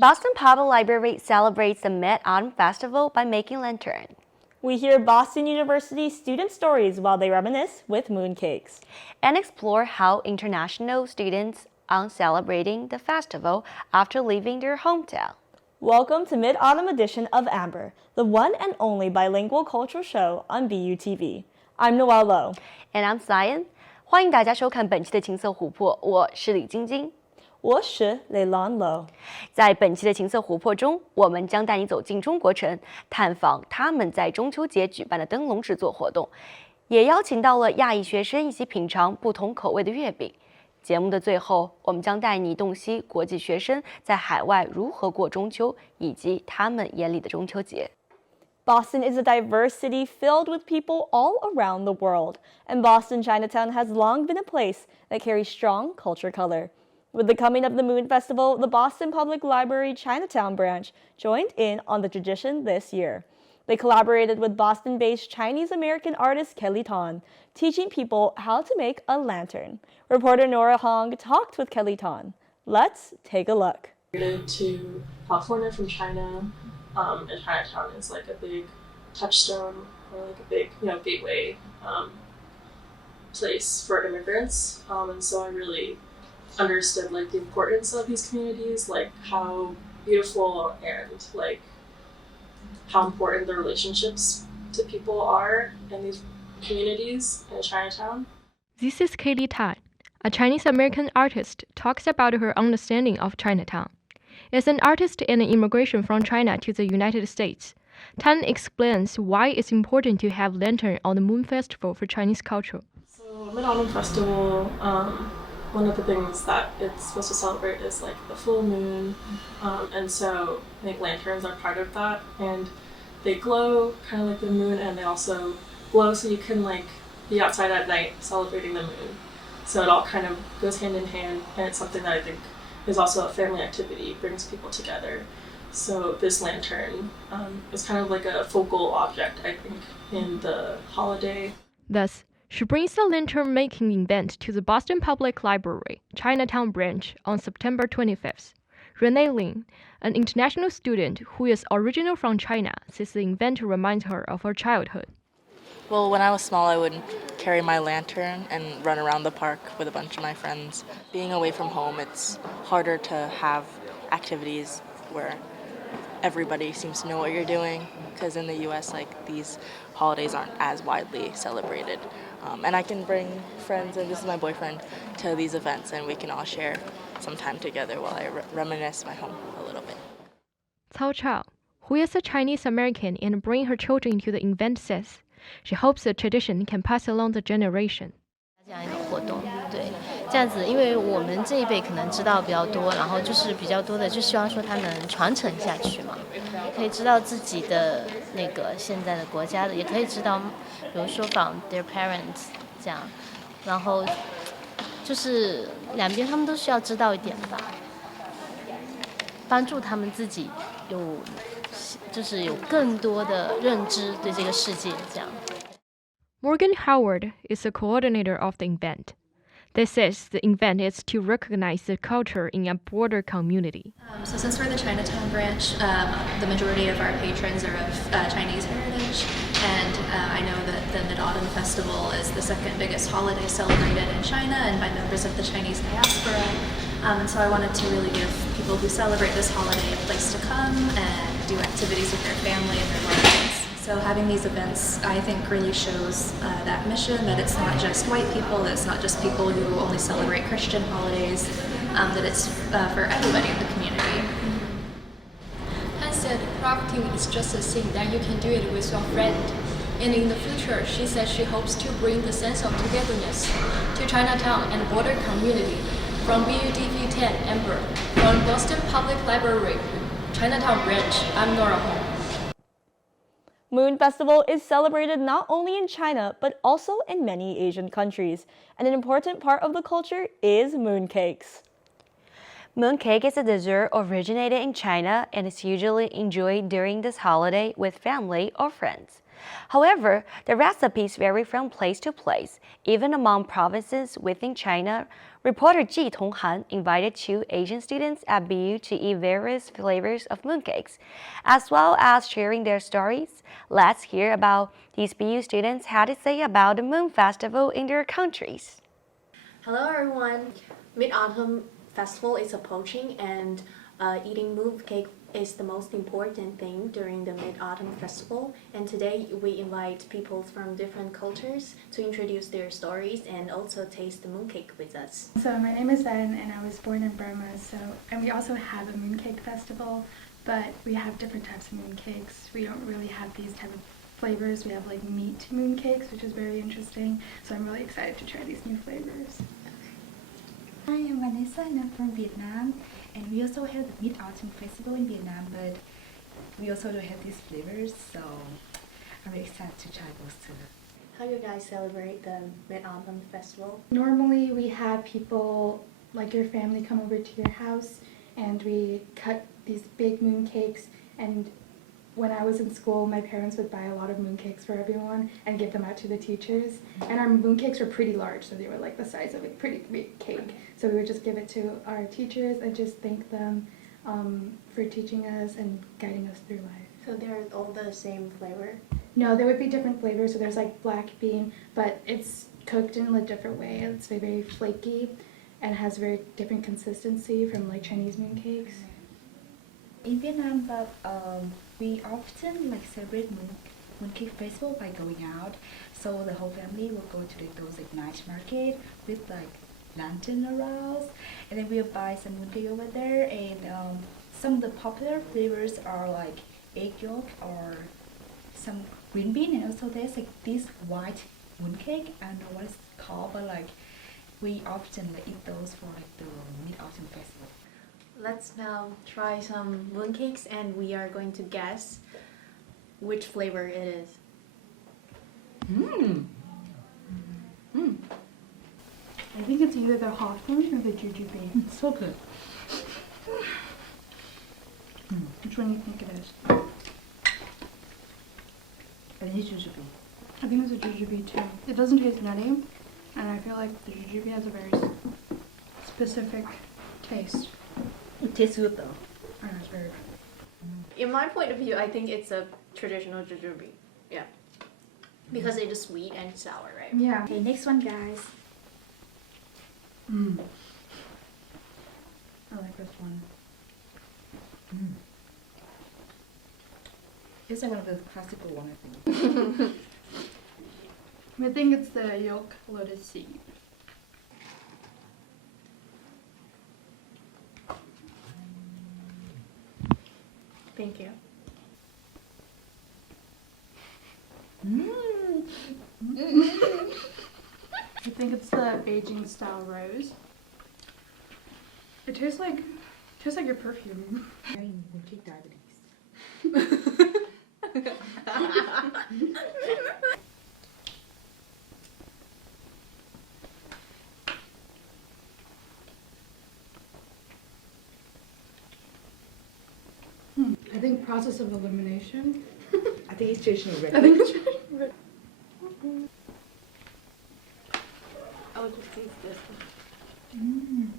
Boston Public Library celebrates the Mid-Autumn Festival by making lanterns. We hear Boston University student stories while they reminisce with mooncakes. And explore how international students are celebrating the festival after leaving their hometown. Welcome to Mid-Autumn edition of Amber, the one and only bilingual cultural show on BUTV. I'm Noelle Lowe. And I'm Cyan. 欢迎大家收看本期的情色琥珀，我是李晶晶。我是雷兰楼。在本期的情色琥珀中，我们将带你走进中国城，探访他们在中秋节举办的灯笼制作活动，也邀请到了亚裔学生一起品尝不同口味的月饼。节目的最后，我们将带你洞悉国际学生在海外如何过中秋，以及他们眼里的中秋节。Boston is a diverse city filled with people all around the world, and Boston Chinatown has long been a place that carries strong culture color. With the coming of the Moon Festival, the Boston Public Library Chinatown branch joined in on the tradition this year. They collaborated with Boston-based Chinese-American artist Kelly Tan, teaching people how to make a lantern. Reporter Nora Hong talked with Kelly Tan. Let's take a look. To California from China, and Chinatown is like a big touchstone or like a big, gateway place for immigrants. And so I really understood like the importance of these communities, like how beautiful and like how important the relationships to people are in these communities in Chinatown. This is Kelly Tan, a Chinese-American artist, talks about her understanding of Chinatown. As an artist and an immigration from China to the United States, Tan explains why it's important to have lantern on the Moon Festival for Chinese culture. So Mid-Autumn Festival, one of the things that it's supposed to celebrate is like the full moon, and so I think lanterns are part of that, and they glow kind of like the moon, and they also glow so you can like be outside at night celebrating the moon. So it all kind of goes hand in hand, and it's something that I think is also a family activity, brings people together. So this lantern is kind of like a focal object, I think, in the holiday. Thus, she brings the lantern making event to the Boston Public Library Chinatown branch on September 25th. Renee Lin, an international student who is original from China, says the event reminds her of her childhood. Well, when I was small, I would carry my lantern and run around the park with a bunch of my friends. Being away from home, it's harder to have activities where everybody seems to know what you're doing, because in the US, like, these holidays aren't as widely celebrated. And I can bring friends, and this is my boyfriend, to these events, and we can all share some time together while I reminisce my home a little bit. Cao Chao, who is a Chinese American and bring her children to the event, says she hopes the tradition can pass along the generation. 这样一个活动，对，这样子，因为我们这一辈可能知道比较多，然后就是比较多的，就希望说它能传承下去嘛，可以知道自己的那个现在的国家的，也可以知道，比如说 from their parents 这样，然后就是两边他们都需要知道一点吧，帮助他们自己就是有更多的认知对这个世界这样。Morgan Howard is the coordinator of the event. They says the event is to recognize the culture in a broader community. So since we're the Chinatown branch, the majority of our patrons are of Chinese heritage, and I know that the Mid-Autumn Festival is the second biggest holiday celebrated in China and by members of the Chinese diaspora. And so I wanted to really give people who celebrate this holiday a place to come and do activities with their family and their loved ones. So having these events, I think, really shows that mission, that it's not just white people, that it's not just people who only celebrate Christian holidays, that it's for everybody in the community. Han said crafting is just a thing that you can do it with your friend. And in the future, she said she hopes to bring the sense of togetherness to Chinatown and border community. From BUTV 10 Amber, from Boston Public Library, Chinatown branch, I'm Nora Hong. Moon Festival is celebrated not only in China, but also in many Asian countries. And an important part of the culture is mooncakes. Mooncake is a dessert originated in China and is usually enjoyed during this holiday with family or friends. However, the recipes vary from place to place, even among provinces within China. Reporter Ji Tonghan invited 2 Asian students at BU to eat various flavors of mooncakes, as well as sharing their stories. Let's hear about these BU students had to say about the Moon Festival in their countries. Hello everyone! Mid-Autumn Festival is approaching and eating mooncake is the most important thing during the Mid-Autumn Festival, and today we invite people from different cultures to introduce their stories and also taste the mooncake with us. So my name is Zen and I was born in Burma, and we also have a mooncake festival, but we have different types of mooncakes. We don't really have these type of flavors. We have like meat mooncakes, which is very interesting, so I'm really excited to try these new flavors. Hi, I'm Vanessa and I'm from Vietnam, and we also have the Mid-Autumn Festival in Vietnam, but we also don't have these flavors, so I'm very excited to try those too. How do you guys celebrate the Mid-Autumn Festival? Normally we have people like your family come over to your house and we cut these big mooncakes, and when I was in school my parents would buy a lot of mooncakes for everyone and give them out to the teachers, and our mooncakes were pretty large, so they were like the size of a pretty big cake. So we would just give it to our teachers and just thank them for teaching us and guiding us through life. So they're all the same flavor? No, there would be different flavors. So there's like black bean, but it's cooked in a different way. It's very flaky and has very different consistency from like Chinese mooncakes. In Vietnam, but we often like celebrate mooncake festival by going out. So the whole family will go to those like night market with like lantern around, and then we'll buy some mooncake over there. And some of the popular flavors are like egg yolk or some green bean, and also there's like this white mooncake. I don't know what it's called, but like we often like eat those for like the Mid-Autumn Festival. Let's now try some mooncakes and we are going to guess which flavor it is. I think it's either the hawthorn or the jujube. So good. Which one do you think it is? I think it's jujube. I think it's a jujube too. It doesn't taste nutty, and I feel like the jujube has a very specific taste. It tastes good though. I know, it's very good. In my point of view, I think it's a traditional jujube. Yeah. Because it is sweet and sour, right? Yeah. Okay, next one, guys. I like this one. It's like one of the classical one, I think. I think it's the yolk lotus seed. Thank you. I think it's the Beijing style rose. It tastes like your perfume. Mooncake diabetes. I think process of elimination. I think it's traditional red. I think it's I would just taste this one.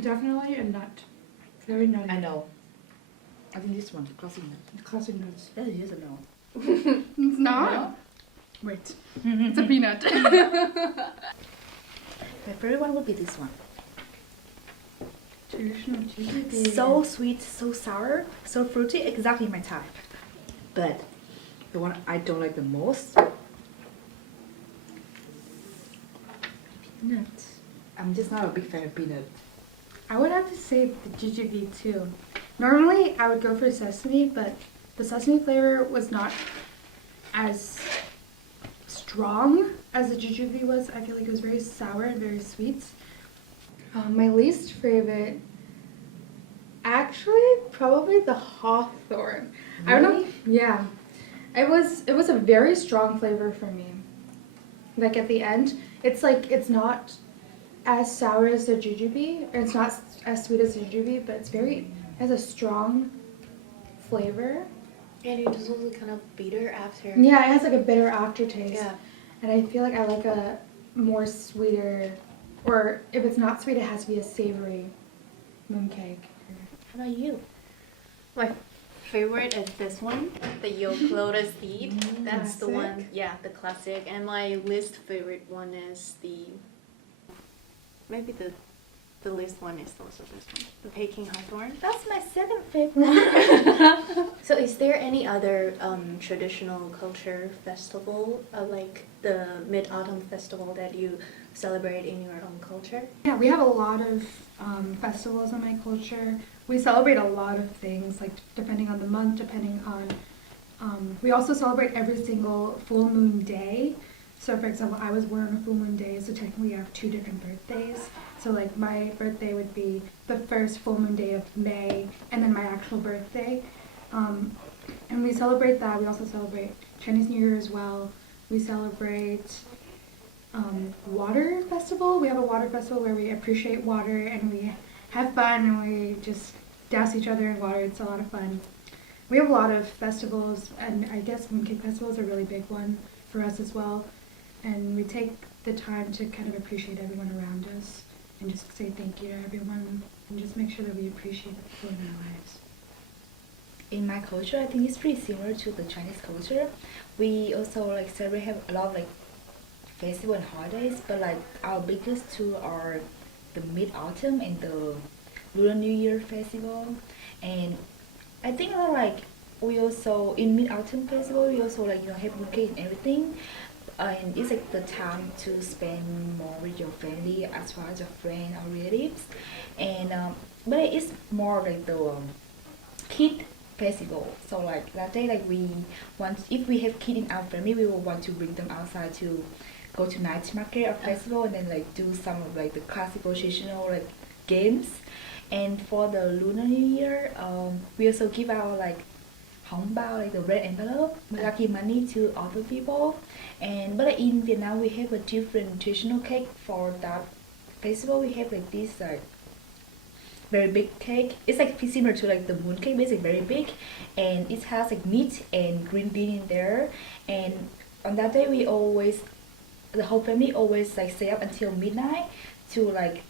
definitely a nut. Very nutty. I know. I think this one's classic nut. Classic nuts. That is a no. It's not? No. Wait. It's a peanut. My favorite one would be this one. Traditional jujube. So sweet, so sour, so fruity, exactly my type. But the one I don't like the most, peanuts. I'm just not a big fan of peanut. I would have to say the jujube too. Normally I would go for sesame, but the sesame flavor was not as strong as the jujube was. I feel like it was very sour and very sweet. My least favorite, actually, probably the hawthorn. Really? I don't know. Yeah, it was a very strong flavor for me. Like at the end, it's like it's not as sour as the jujube, or it's not as sweet as the jujube, but it has a strong flavor. And it is also kind of bitter after. Yeah, it has like a bitter aftertaste. Yeah. And I feel like I like a more sweeter, or if it's not sweet, it has to be a savory mooncake. How about you? My favorite is this one, the Yolk Lotus Seed. That's the one, Classic. yeah, the classic. And my least favorite one is maybe the least one is also this one, the Peking Hawthorn. That's my second favorite. So is there any other traditional culture festival, like the Mid-Autumn Festival that you celebrate in your own culture? Yeah, we have a lot of festivals in my culture. We celebrate a lot of things, like depending on the month, depending on. We also celebrate every single full moon day. So, for example, I was born on a full moon day, so technically I have 2 different birthdays. So, like, my birthday would be the first full moon day of May, and then my actual birthday. And we celebrate that. We also celebrate Chinese New Year as well. We celebrate water festival. We have a water festival where we appreciate water and we have fun and we just douse each other in water. It's a lot of fun. We have a lot of festivals, and I guess Mooncake Festival is a really big one for us as well. And we take the time to kind of appreciate everyone around us and just say thank you to everyone and just make sure that we appreciate the people in our lives. In my culture, I think it's pretty similar to the Chinese culture. We also like celebrate, have a lot of like festival and holidays, but like our biggest two are the Mid-Autumn and the Lunar New Year festival. And I think like we also in Mid-Autumn festival we also like have mooncake and everything. And it's like the time to spend more with your family as well as your friends or relatives. And but it's more like the kid festival. So like that day, like we want, if we have kids in our family, we will want to bring them outside to go to night market or festival and then like do some of like the classical traditional like games. And for the Lunar New Year, we also give out like hongbao, like the red envelope, lucky money to other people. And but in Vietnam we have a different traditional cake for that festival. We have like this like very big cake. It's like similar to like the mooncake, but it's like very big, and it has like meat and green bean in there. And on that day we always, the whole family always like stay up until midnight to like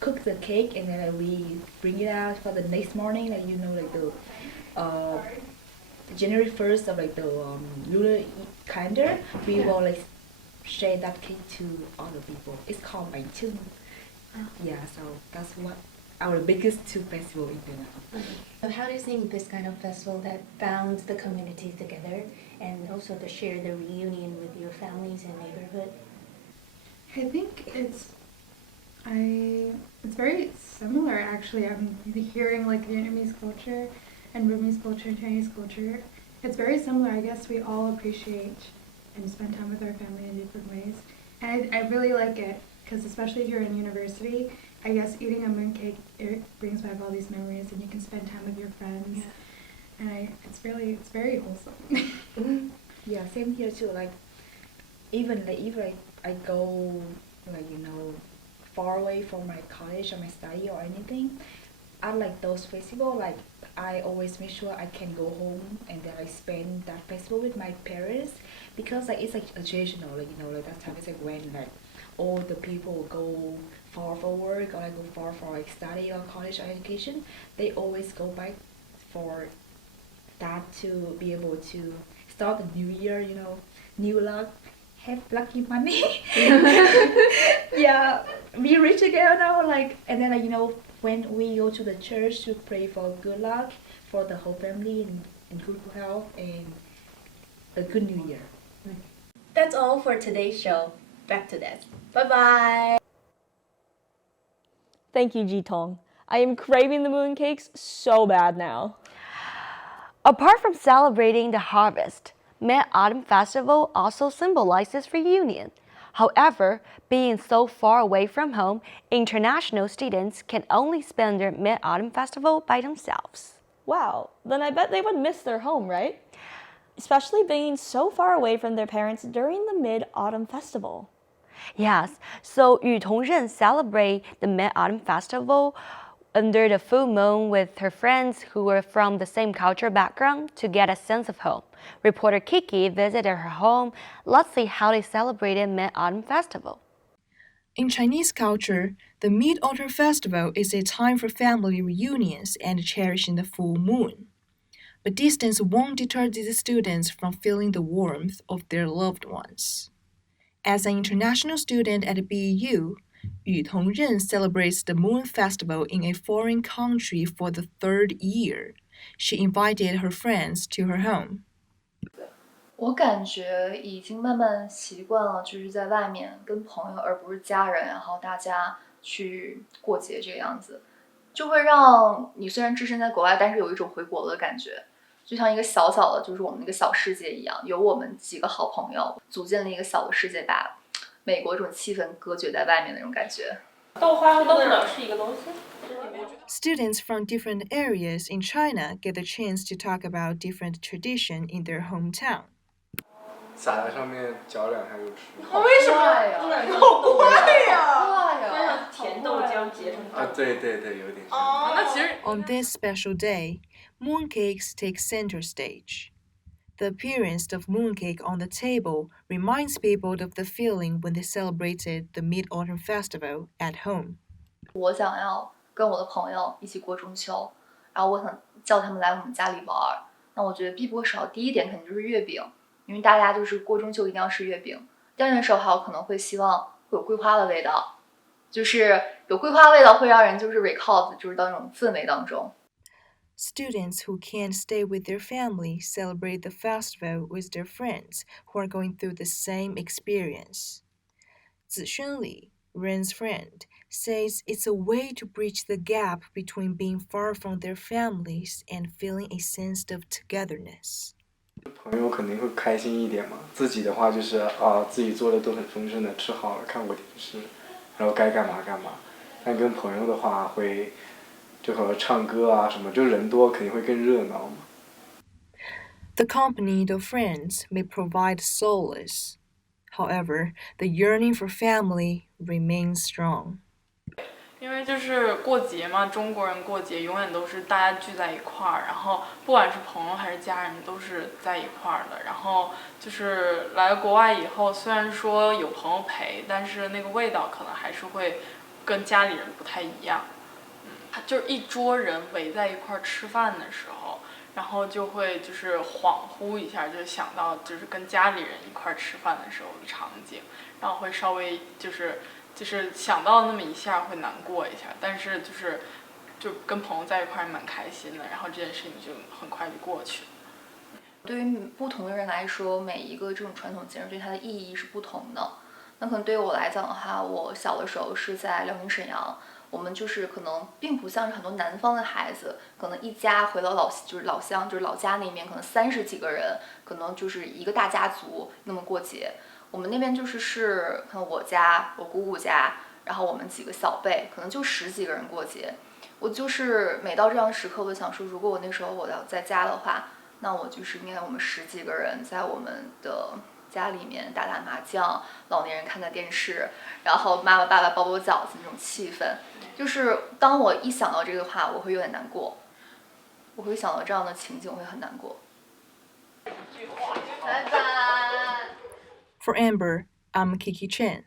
cook the cake, and then like, we bring it out for the next morning, like like the January 1st of like the lunar calendar, we will like share that cake to other people. It's called Bánh Chưng. Yeah, so that's what our biggest two festivals in Vietnam. So how do you think this kind of festival that bounds the communities together and also to share the reunion with your families and neighborhood? I think it's very similar actually. I'm hearing like Vietnamese culture and Burmese culture and Chinese culture. It's very similar. I guess we all appreciate and spend time with our family in different ways. And I really like it because especially if you're in university, I guess eating a mooncake, it brings back all these memories and you can spend time with your friends. Yeah. And it's very wholesome. Yeah, same here too. Like even like if I go like far away from my college or my study or anything, at like those festivals, like I always make sure I can go home and then I spend that festival with my parents, because like it's like a traditional, like like that time is like when like all the people go far for work or like go far for like study or college or education, they always go back for that to be able to start the new year, new luck, have lucky money. Yeah, be rich again now, like, and then like when we go to the church to pray for good luck for the whole family and good health and a good new year. That's all for today's show. Back to that. Bye-bye. Thank you, Jitong. I am craving the mooncakes so bad now. Apart from celebrating the harvest, Mid-Autumn Festival also symbolizes reunion. However, being so far away from home, international students can only spend their Mid-Autumn Festival by themselves. Wow, then I bet they would miss their home, right? Especially being so far away from their parents during the Mid-Autumn Festival. Yes, so Yu Tongren celebrate the Mid-Autumn Festival under the full moon with her friends who were from the same cultural background to get a sense of home. Reporter Kiki visited her home. Let's see how they celebrated Mid-Autumn Festival. In Chinese culture, the Mid-Autumn Festival is a time for family reunions and cherishing the full moon. But distance won't deter these students from feeling the warmth of their loved ones. As an international student at BU, Yu Tongren celebrates the Moon Festival in a foreign country for the 3rd year. She invited her friends to her home. 我感觉已经慢慢习惯了，就是在外面跟朋友，而不是家人，然后大家去过节这个样子，就会让你虽然置身在国外，但是有一种回国的感觉，就像一个小小的，就是我们那个小世界一样，有我们几个好朋友，组建了一个小的世界，把美国这种气氛隔绝在外面的那种感觉。豆花和豆腐是一个东西。Students from different areas in China get the chance to talk about different traditions in their hometown. 撒在上面搅2下就吃。为什么呀？好快呀！快呀！甜豆浆结成啊，对，有点像。那其实 On this special day, mooncakes take center stage. The appearance of mooncake on the table reminds people of the feeling when they celebrated the Mid-Autumn Festival at home. 我想要跟我的朋友一起过中秋，然后我想叫他们来我们家里玩。那我觉得必不可少，第一点肯定就是月饼。因为大家就是过中秋一定要吃月饼，第二件事还有可能会希望会有桂花的味道，就是有桂花味道会让人就是 recall 就是到那种氛围当中。Students who can't stay with their family celebrate the festival with their friends who are going through the same experience. Zixuan Li, Ren's friend, says it's a way to bridge the gap between being far from their families and feeling a sense of togetherness. 朋友肯定会开心一点嘛，自己的话就是自己做的都很丰盛的，吃好了看过电视，然后该干嘛干嘛。但跟朋友的话会，就和唱歌啊什么，就人多肯定会更热闹嘛。The company of friends may provide solace. However, the yearning for family remains strong. 因为就是过节嘛，中国人过节永远都是大家聚在一块儿，然后不管是朋友还是家人都是在一块儿的。然后就是来国外以后，虽然说有朋友陪，但是那个味道可能还是会跟家里人不太一样。就是一桌人围在一块儿吃饭的时候，然后就会就是恍惚一下，就想到就是跟家里人一块儿吃饭的时候的场景，然后会稍微就是想到那么一下会难过一下，但是就跟朋友在一块儿蛮开心的，然后这件事情就很快就过去了。对于不同的人来说，每一个这种传统节日对它的意义是不同的。那可能对于我来讲的话，我小的时候是在辽宁沈阳，我们就是可能并不像是很多南方的孩子，可能一家回到老乡，就是老家那边，可能30几个人，可能就是一个大家族那么过节。我们那边是可能我家、我姑姑家，然后我们几个小辈，可能就10几个人过节。我就是每到这样的时刻，我就想说，如果我那时候我要在家的话，那我就是应该我们10几个人在我们的家里面打打麻将，老年人看看电视，然后妈妈爸爸包包饺子那种气氛。就是当我一想到这个的话，我会有点难过，我会想到这样的情景，我会很难过。拜拜。For Amber, I'm Kiki Chen.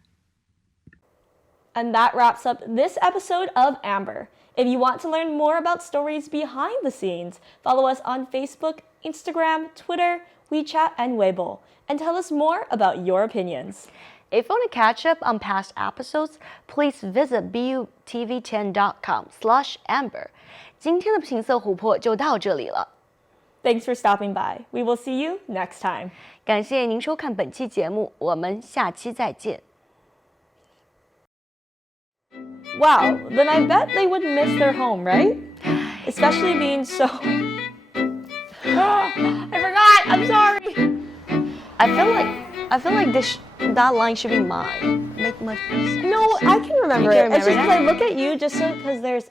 And that wraps up this episode of Amber. If you want to learn more about stories behind the scenes, follow us on Facebook, Instagram, Twitter, WeChat, and Weibo, and tell us more about your opinions. If you want to catch up on past episodes, please visit butv10.com/amber. 今天的情色琥珀就到这里了。Thanks for stopping by. We will see you next time. 感谢您收看本期节目，我们下期再见。Wow, then I bet they would miss their home, right? Especially being so... I forgot! I'm sorry! I feel like that line should be mine. Make much sense. No, I can remember You it. can It's just remember because I look at you just because there's